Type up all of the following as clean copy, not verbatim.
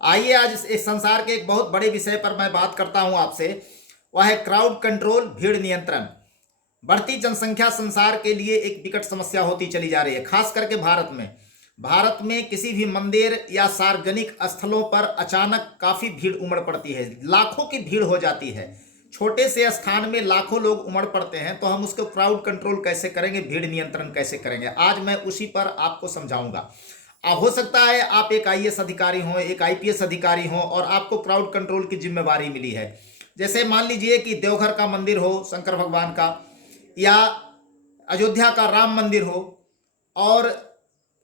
आइए आज इस संसार के एक बहुत बड़े विषय पर मैं बात करता हूं आपसे। वह है क्राउड कंट्रोल, भीड़ नियंत्रण। बढ़ती जनसंख्या संसार के लिए एक विकट समस्या होती चली जा रही है, खास करके भारत में। भारत में किसी भी मंदिर या सार्वजनिक स्थलों पर अचानक काफी भीड़ उमड़ पड़ती है, लाखों की भीड़ हो जाती है। छोटे से स्थान में लाखों लोग उमड़ पड़ते हैं, तो हम उसको क्राउड कंट्रोल कैसे करेंगे, भीड़ नियंत्रण कैसे करेंगे, आज मैं उसी पर आपको समझाऊंगा। हो सकता है आप एक आईएएस अधिकारी हों, एक आईपीएस अधिकारी हों और आपको क्राउड कंट्रोल की जिम्मेवारी मिली है। जैसे मान लीजिए कि देवघर का मंदिर हो शंकर भगवान का, या अयोध्या का राम मंदिर हो, और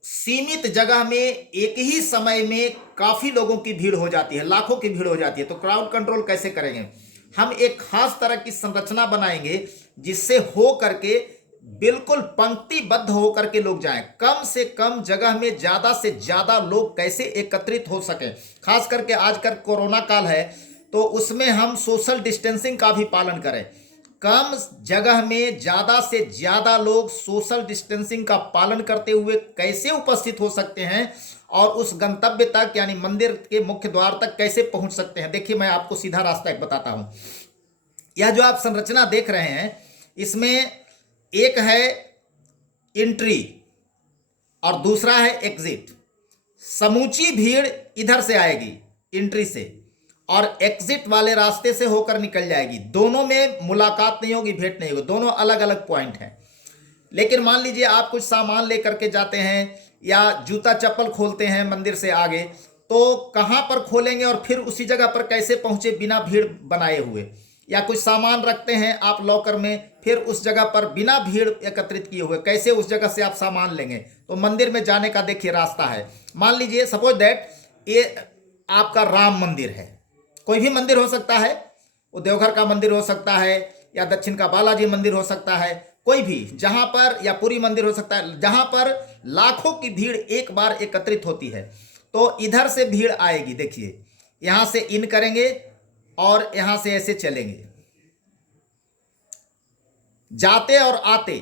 सीमित जगह में एक ही समय में काफी लोगों की भीड़ हो जाती है, लाखों की भीड़ हो जाती है। तो क्राउड कंट्रोल कैसे करेंगे? हम एक खास तरह की संरचना बनाएंगे जिससे हो करके बिल्कुल पंक्तिबद्ध होकर के लोग जाएं। कम से कम जगह में ज्यादा से ज्यादा लोग कैसे एकत्रित हो सकें। खास करके आजकल कोरोना काल है, तो उसमें हम सोशल डिस्टेंसिंग का भी पालन करें। कम जगह में ज्यादा से ज्यादा लोग सोशल डिस्टेंसिंग का पालन करते हुए कैसे उपस्थित हो सकते हैं और उस गंतव्य तक यानी मंदिर के मुख्य द्वार तक कैसे पहुंच सकते हैं। देखिए, मैं आपको सीधा रास्ता एक बताता हूं। यह जो आप संरचना देख रहे हैं, इसमें एक है एंट्री और दूसरा है एग्जिट। समूची भीड़ इधर से आएगी एंट्री से, और एग्जिट वाले रास्ते से होकर निकल जाएगी। दोनों में मुलाकात नहीं होगी, भेंट नहीं होगी, दोनों अलग अलग पॉइंट हैं। लेकिन मान लीजिए आप कुछ सामान लेकर के जाते हैं या जूता चप्पल खोलते हैं मंदिर से आगे, तो कहाँ पर खोलेंगे और फिर उसी जगह पर कैसे पहुंचे बिना भीड़ बनाए हुए? या कुछ सामान रखते हैं आप लॉकर में, फिर उस जगह पर बिना भीड़ एकत्रित किए हुए कैसे उस जगह से आप सामान लेंगे? तो मंदिर में जाने का देखिए रास्ता है। मान लीजिए सपोज दैट ये आपका राम मंदिर है, कोई भी मंदिर हो सकता है, वो देवघर का मंदिर हो सकता है या दक्षिण का बालाजी मंदिर हो सकता है, कोई भी जहां पर, या पुरी मंदिर हो सकता है, जहां पर लाखों की भीड़ एक बार एकत्रित होती है। तो इधर से भीड़ आएगी, देखिए यहां से इन करेंगे और यहां से ऐसे चलेंगे। जाते और आते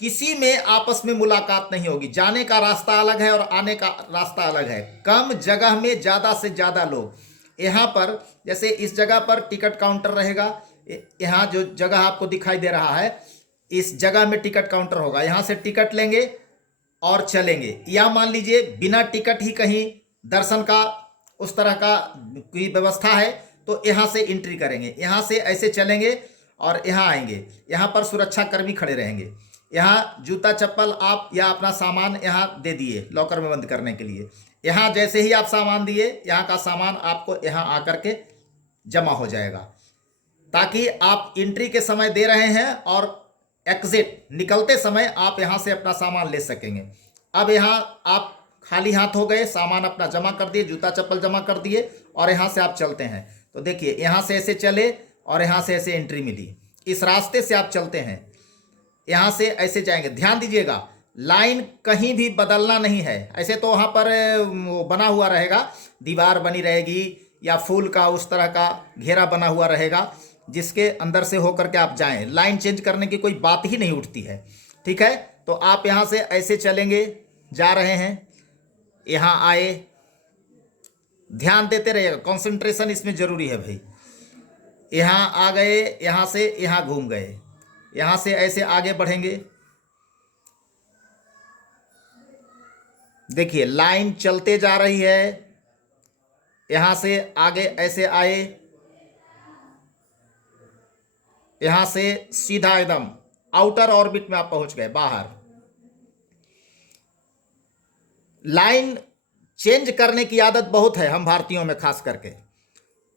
किसी में आपस में मुलाकात नहीं होगी। जाने का रास्ता अलग है और आने का रास्ता अलग है। कम जगह में ज्यादा से ज्यादा लोग। यहां पर जैसे इस जगह पर टिकट काउंटर रहेगा, यहां जो जगह आपको दिखाई दे रहा है इस जगह में टिकट काउंटर होगा। यहां से टिकट लेंगे और चलेंगे। या मान लीजिए बिना टिकट ही कहीं दर्शन का उस तरह का कोई व्यवस्था है, तो यहां से एंट्री करेंगे, यहां से ऐसे चलेंगे और यहां आएंगे। यहां पर सुरक्षा कर्मी खड़े रहेंगे। यहाँ जूता चप्पल आप या अपना सामान यहाँ दे दिए लॉकर में बंद करने के लिए। यहाँ जैसे ही आप सामान दिए, यहाँ का सामान आपको यहाँ आकर के जमा हो जाएगा, ताकि आप एंट्री के समय दे रहे हैं और एग्जिट निकलते समय आप यहाँ से अपना सामान ले सकेंगे। अब यहाँ आप खाली हाथ हो गए, सामान अपना जमा कर दिए, जूता चप्पल जमा कर दिए और यहाँ से आप चलते हैं। तो देखिए यहाँ से ऐसे चले और यहाँ से ऐसे एंट्री मिली। इस रास्ते से आप चलते हैं, यहाँ से ऐसे जाएंगे। ध्यान दीजिएगा, लाइन कहीं भी बदलना नहीं है। ऐसे तो वहाँ पर बना हुआ रहेगा, दीवार बनी रहेगी या फूल का उस तरह का घेरा बना हुआ रहेगा जिसके अंदर से होकर के आप जाएं। लाइन चेंज करने की कोई बात ही नहीं उठती है, ठीक है। तो आप यहाँ से ऐसे चलेंगे, जा रहे हैं, यहाँ आए, ध्यान देते रहिएगा, कंसंट्रेशन इसमें जरूरी है भाई। यहाँ आ गए, यहाँ से यहाँ घूम गए, यहाँ से ऐसे आगे बढ़ेंगे। देखिए लाइन चलते जा रही है, यहाँ से आगे ऐसे आए, यहाँ से सीधा एकदम आउटर ऑर्बिट में आप पहुंच गए, बाहर। लाइन चेंज करने की आदत बहुत है हम भारतीयों में, खास करके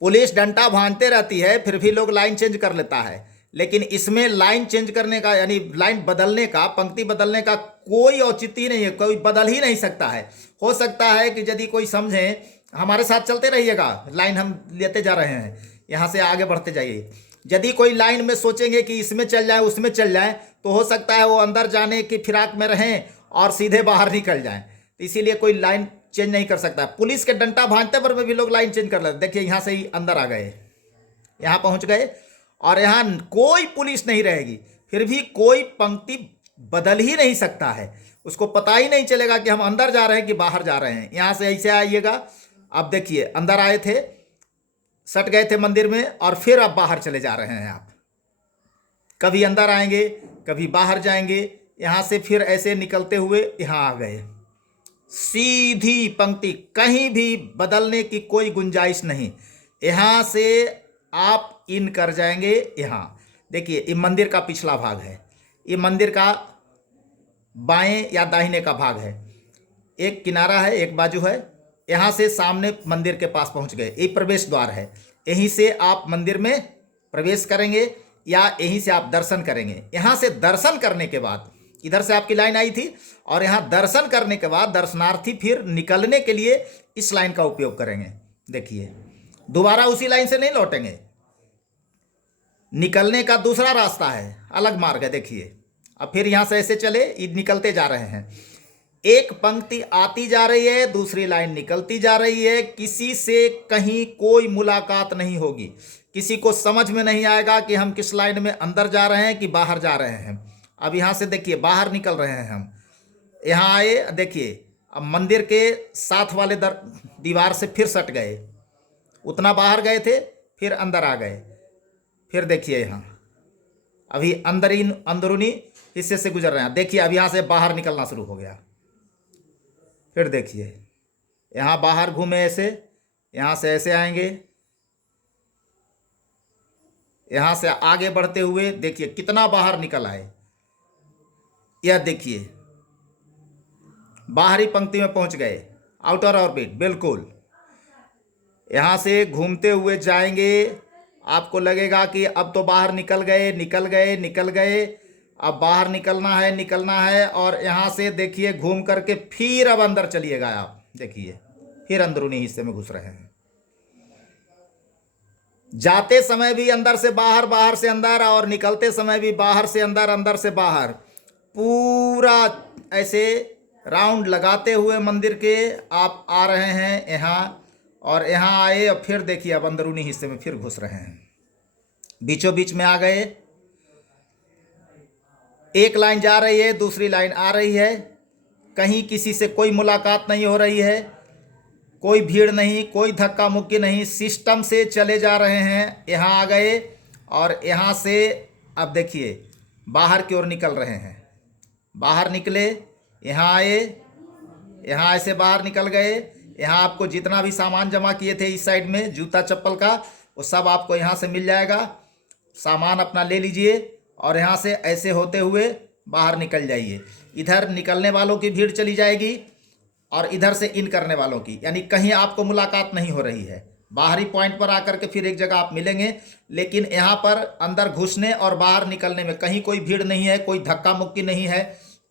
पुलिस डंडा भांजते रहती है फिर भी लोग लाइन चेंज कर लेता है। लेकिन इसमें लाइन चेंज करने का यानी लाइन बदलने का, पंक्ति बदलने का कोई औचित्य नहीं है, कोई बदल ही नहीं सकता है। हो सकता है कि यदि कोई समझे, हमारे साथ चलते रहिएगा, लाइन हम लेते जा रहे हैं, यहाँ से आगे बढ़ते जाइए। यदि कोई लाइन में सोचेंगे कि इसमें चल जाए उसमें चल जाए, तो हो सकता है वो अंदर जाने की फिराक में रहें और सीधे बाहर निकल जाएं। तो इसीलिए कोई लाइन चेंज नहीं कर सकता। पुलिस के डंडा भांजते पर भी लोग लाइन चेंज कर लेते। देखिए यहाँ से ही अंदर आ गए, यहाँ पहुँच गए और यहाँ कोई पुलिस नहीं रहेगी, फिर भी कोई पंक्ति बदल ही नहीं सकता है। उसको पता ही नहीं चलेगा कि हम अंदर जा रहे हैं कि बाहर जा रहे हैं। यहाँ से ऐसे आइएगा, अब देखिए अंदर आए थे, सट गए थे मंदिर में, और फिर अब बाहर चले जा रहे हैं आप। कभी अंदर आएंगे, कभी बाहर जाएंगे, यहाँ से फिर ऐसे निकलते हुए यहाँ आ गए। सीधी पंक्ति, कहीं भी बदलने की कोई गुंजाइश नहीं। यहाँ से आप इन कर जाएंगे। यहाँ देखिए ये मंदिर का पिछला भाग है, ये मंदिर का बाएं या दाहिने का भाग है। एक किनारा है, एक बाजू है। यहाँ से सामने मंदिर के पास पहुँच गए, ये प्रवेश द्वार है। यहीं से आप मंदिर में प्रवेश करेंगे या यहीं से आप दर्शन करेंगे। यहाँ से दर्शन करने के बाद, इधर से आपकी लाइन आई थी, और यहाँ दर्शन करने के बाद दर्शनार्थी फिर निकलने के लिए इस लाइन का उपयोग करेंगे। देखिए दोबारा उसी लाइन से नहीं लौटेंगे, निकलने का दूसरा रास्ता है, अलग मार्ग है। देखिए अब फिर यहाँ से ऐसे चले, निकलते जा रहे हैं। एक पंक्ति आती जा रही है, दूसरी लाइन निकलती जा रही है। किसी से कहीं कोई मुलाकात नहीं होगी, किसी को समझ में नहीं आएगा कि हम किस लाइन में अंदर जा रहे हैं कि बाहर जा रहे हैं। अब यहाँ से देखिए बाहर निकल रहे हैं हम, यहाँ आए, देखिए अब मंदिर के साथ वाले दीवार से फिर सट गए, उतना बाहर गए थे, फिर अंदर आ गए। फिर देखिए यहाँ अभी अंदरूनी हिस्से से गुजर रहे हैं। देखिए अब यहाँ से बाहर निकलना शुरू हो गया। फिर देखिए यहाँ बाहर घूमे ऐसे, यहाँ से ऐसे आएंगे, यहाँ से आगे बढ़ते हुए देखिए कितना बाहर निकल आए। यह देखिए बाहरी पंक्ति में पहुंच गए, आउटर ऑर्बिट बिल्कुल। यहाँ से घूमते हुए जाएंगे, आपको लगेगा कि अब तो बाहर निकल गए, निकल गए, निकल गए, अब बाहर निकलना है, निकलना है। और यहाँ से देखिए घूम करके फिर अब अंदर चलिएगा आप। देखिए फिर अंदरूनी हिस्से में घुस रहे हैं। जाते समय भी अंदर से बाहर, बाहर से अंदर, और निकलते समय भी बाहर से अंदर, अंदर से बाहर, पूरा ऐसे राउंड लगाते हुए मंदिर के आप आ रहे हैं यहाँ। और यहाँ आए और फिर देखिए अब अंदरूनी हिस्से में फिर घुस रहे हैं। बीचों बीच में आ गए, एक लाइन जा रही है, दूसरी लाइन आ रही है। कहीं किसी से कोई मुलाकात नहीं हो रही है, कोई भीड़ नहीं, कोई धक्का मुक्की नहीं, सिस्टम से चले जा रहे हैं। यहाँ आ गए और यहाँ से अब देखिए बाहर की ओर निकल रहे हैं। बाहर निकले, यहाँ आए, यहाँ ऐसे बाहर निकल गए। यहाँ आपको जितना भी सामान जमा किए थे इस साइड में जूता चप्पल का, वो सब आपको यहाँ से मिल जाएगा। सामान अपना ले लीजिए और यहाँ से ऐसे होते हुए बाहर निकल जाइए। इधर निकलने वालों की भीड़ चली जाएगी और इधर से इन करने वालों की, यानी कहीं आपको मुलाकात नहीं हो रही है। बाहरी पॉइंट पर आकर के फिर एक जगह आप मिलेंगे, लेकिन यहाँ पर अंदर घुसने और बाहर निकलने में कहीं कोई भीड़ नहीं है, कोई धक्का मुक्की नहीं है,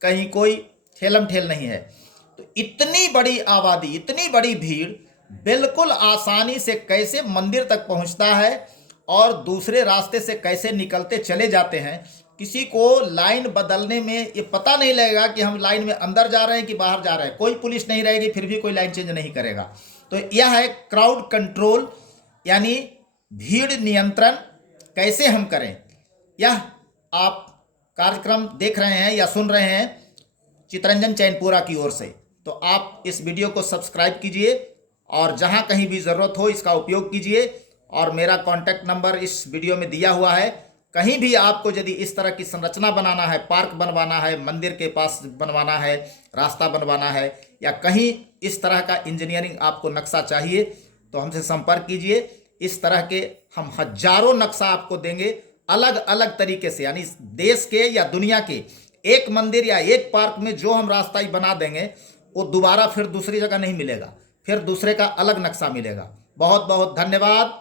कहीं कोई ठेलम ठेल नहीं है। तो इतनी बड़ी आबादी, इतनी बड़ी भीड़ बिल्कुल आसानी से कैसे मंदिर तक पहुँचता है और दूसरे रास्ते से कैसे निकलते चले जाते हैं। किसी को लाइन बदलने में ये पता नहीं लगेगा कि हम लाइन में अंदर जा रहे हैं कि बाहर जा रहे हैं। कोई पुलिस नहीं रहेगी, फिर भी कोई लाइन चेंज नहीं करेगा। तो यह है क्राउड कंट्रोल, यानी भीड़ नियंत्रण कैसे हम करें। यह आप कार्यक्रम देख रहे हैं या सुन रहे हैं चितरंजन चैनपुरा की ओर से। तो आप इस वीडियो को सब्सक्राइब कीजिए और जहां कहीं भी ज़रूरत हो इसका उपयोग कीजिए। और मेरा कॉन्टैक्ट नंबर इस वीडियो में दिया हुआ है। कहीं भी आपको यदि इस तरह की संरचना बनाना है, पार्क बनवाना है, मंदिर के पास बनवाना है, रास्ता बनवाना है, या कहीं इस तरह का इंजीनियरिंग आपको नक्शा चाहिए तो हमसे संपर्क कीजिए। इस तरह के हम हजारों नक्शा आपको देंगे अलग अलग तरीके से, यानी देश के या दुनिया के एक मंदिर या एक पार्क में जो हम रास्ता ही बना देंगे वो दोबारा फिर दूसरी जगह नहीं मिलेगा, फिर दूसरे का अलग नक्शा मिलेगा। बहुत बहुत धन्यवाद।